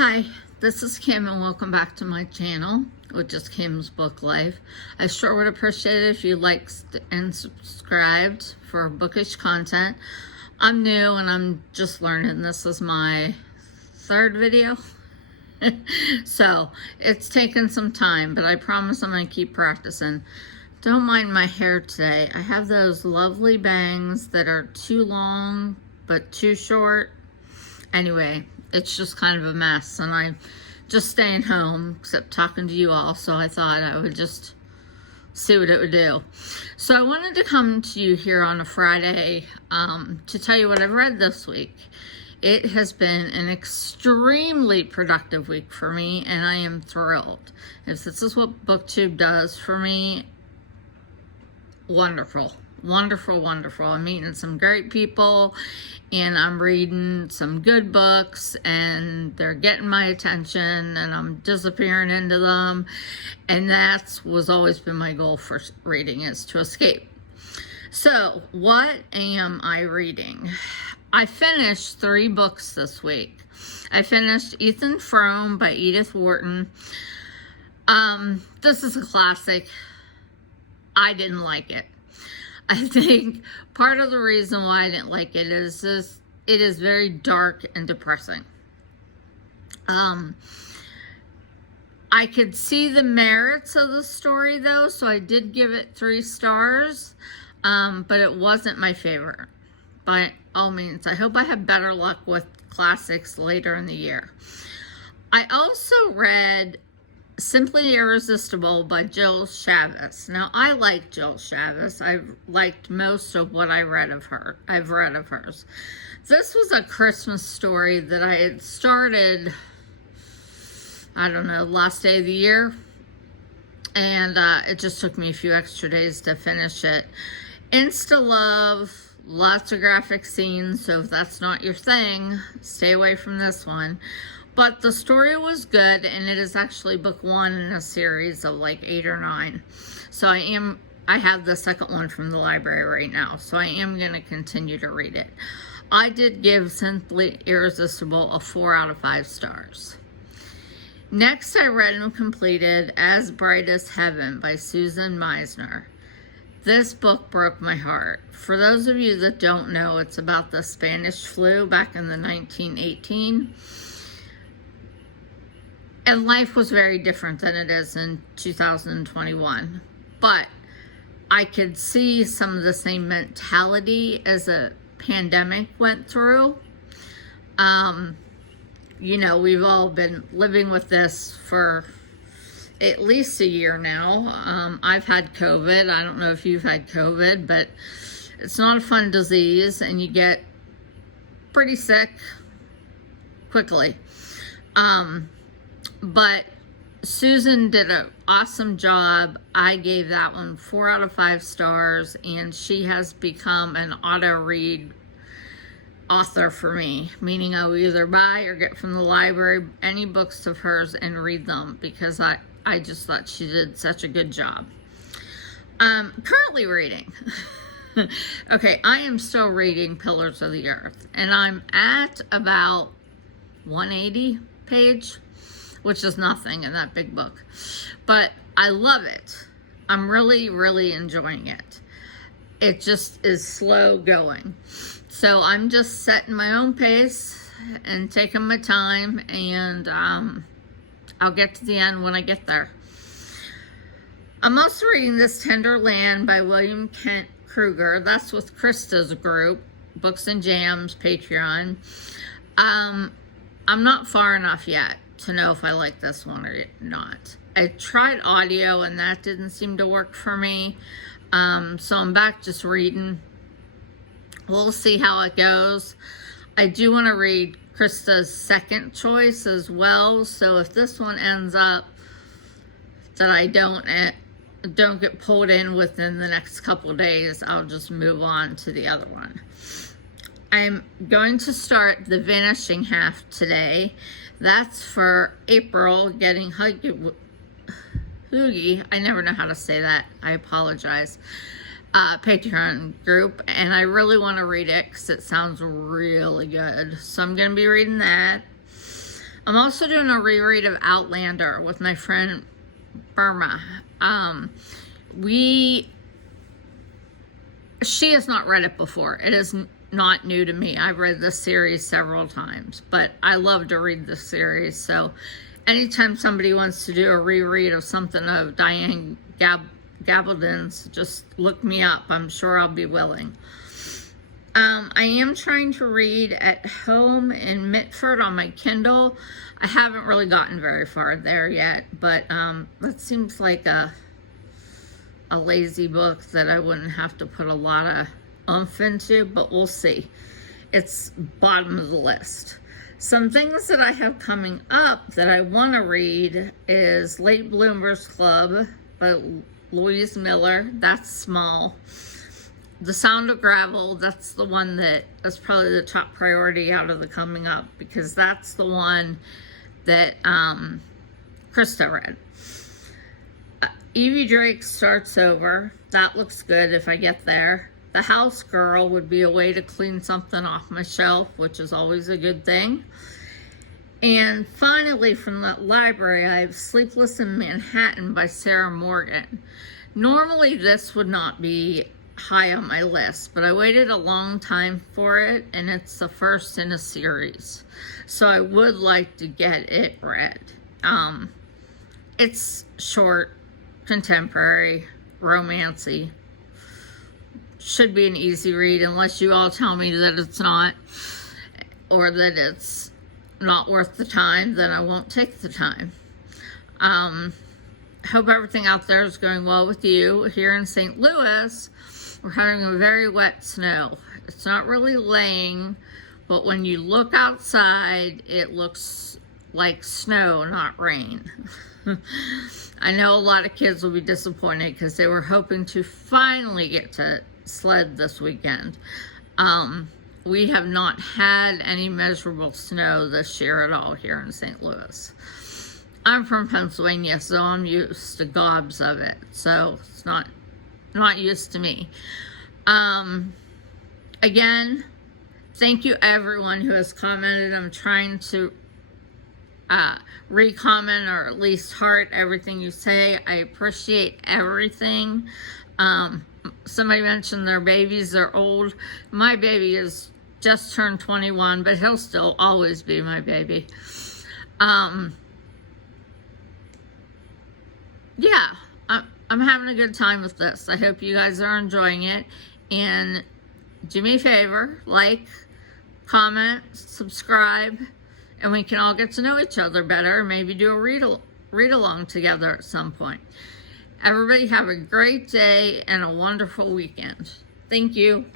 Hi, this is Kim and welcome back to my channel, which is Kim's Book Life. I sure would appreciate it if you liked and subscribed for bookish content. I'm new and I'm just learning. This is my third video. So it's taken some time, but I promise I'm going to keep practicing. Don't mind my hair today. I have those lovely bangs that are too long but too short. Anyway, it's just kind of a mess, and I'm just staying home except talking to you all, so I thought I would just see what it would do. So I wanted to come to you here on a Friday to tell you what I've read this week. It has been an extremely productive week for me, and I am thrilled. If this is what BookTube does for me, wonderful. Wonderful, wonderful. I'm meeting some great people and I'm reading some good books and they're getting my attention and I'm disappearing into them. And that's was always been my goal for reading, is to escape. So what am I reading? I finished 3 books this week. I finished Ethan Frome by Edith Wharton. This is a classic. I didn't like it. I think part of the reason why I didn't like it is it is very dark and depressing. I could see the merits of the story though, so I did give it 3 stars, but it wasn't my favorite by all means. I hope I have better luck with classics later in the year. I also read Simply Irresistible by Jill Schavis. Now, I like Jill Schavis. I've liked most of what I've read of hers. This was a Christmas story that I had started, I don't know, last day of the year. And it just took me a few extra days to finish it. Insta love, lots of graphic scenes. So if that's not your thing, stay away from this one. But the story was good, and it is actually book 1 in a series of like 8 or 9. So I have the second one from the library right now, so I am going to continue to read it. I did give Simply Irresistible a 4 out of 5 stars. Next, I read and completed As Bright as Heaven by Susan Meisner. This book broke my heart. For those of you that don't know, it's about the Spanish flu back in the 1918. And life was very different than it is in 2021. But I could see some of the same mentality as a pandemic went through. You know, we've all been living with this for at least a year now. I've had COVID. I don't know if you've had COVID, but it's not a fun disease and you get pretty sick quickly. But Susan did an awesome job. I gave that one 4 out of 5 stars, and she has become an auto-read author for me, meaning I will either buy or get from the library any books of hers and read them because I just thought she did such a good job. Currently reading. Okay, I am still reading Pillars of the Earth, and I'm at about 180 page, which is nothing in that big book. But I love it. I'm really, really enjoying it. It just is slow going. So I'm just setting my own pace and taking my time, and I'll get to the end when I get there. I'm also reading This Tender Land by William Kent Kruger. That's with Krista's group, Books and Jams, Patreon. I'm not far enough yet to know if I like this one or not. I tried audio and that didn't seem to work for me. So I'm back just reading. We'll see how it goes. I do want to read Krista's second choice as well. So if this one ends up that I don't get pulled in within the next couple days, I'll just move on to the other one. I'm going to start The Vanishing Half today. That's for April, getting Hoogie. I never know how to say that. I apologize. Patreon group, and I really want to read it because it sounds really good. So I'm going to be reading that. I'm also doing a reread of Outlander with my friend Burma. She has not read it before. It is not new to me. I've read this series several times, but I love to read this series. So anytime somebody wants to do a reread of something of Diane Gabaldon's, just look me up. I'm sure I'll be willing. I am trying to read At Home in Mitford on my Kindle. I haven't really gotten very far there yet, but that seems like a lazy book that I wouldn't have to put a lot of oomph into, but we'll see. It's bottom of the list. Some things that I have coming up that I want to read is Late Bloomers Club by Louise Miller. That's small. The Sound of Gravel, that's the one that is probably the top priority out of the coming up, because that's the one that Krista read. Evie Drake Starts Over. That looks good if I get there. The House Girl would be a way to clean something off my shelf, which is always a good thing. And finally, from that library, I have Sleepless in Manhattan by Sarah Morgan. Normally, this would not be high on my list, but I waited a long time for it, and it's the first in a series. So I would like to get it read. It's short, contemporary, romancy. Should be an easy read, unless you all tell me that it's not, or that it's not worth the time, then I won't take the time. Hope everything out there is going well with you. Here in St. Louis, we're having a very wet snow. It's not really laying, but when you look outside, it looks like snow, not rain. I know a lot of kids will be disappointed because they were hoping to finally get to sled this weekend. We have not had any measurable snow this year at all here in St. Louis. I'm from Pennsylvania, so I'm used to gobs of it. So it's not used to me. Again, thank you everyone who has commented. I'm trying to re-comment or at least heart everything you say. I appreciate everything. Somebody mentioned their babies are old. My baby is just turned 21, but he'll still always be my baby. Yeah, I'm having a good time with this. I hope you guys are enjoying it. And do me a favor, like, comment, subscribe, and we can all get to know each other better. Maybe do a read along together at some point. Everybody have a great day and a wonderful weekend. Thank you.